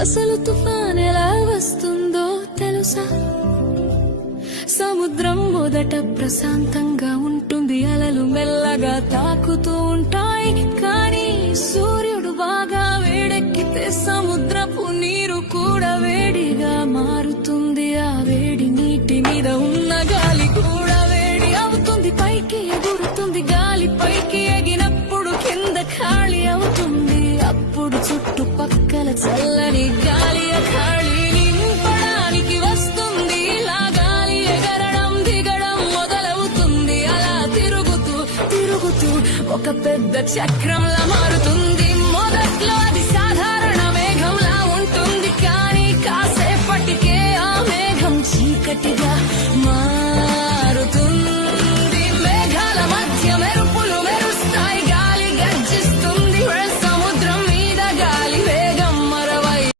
అసలు తుఫాన్ ఎలా వస్తుందో తెలుసా? సముద్రం మొదట ప్రశాంతంగా ఉంటుంది, అలలు మెల్లగా తాకుతూ ఉంటాయి. కానీ సూర్యుడు బాగా వేడెక్కితే సముద్రపు నీరు కూడా వేడిగా మారుతుంది. ఆ వేడి నీటి మీద ఉన్న గాలి కూడా వేడి అవుతుంది, పైకి ఎగురుతుంది. గాలి పైకి ఎగినప్పుడు కింద ఖాళీ అవుతుంది. అప్పుడు చుట్టుపక్కల చల్లని గాలి ఖాళీ నింపడానికి వస్తుంది. ఇలా గాలి ఎగరడం దిగడం మొదలవుతుంది. అలా తిరుగుతూ తిరుగుతూ ఒక పెద్ద చక్రంలా మారుతుంది.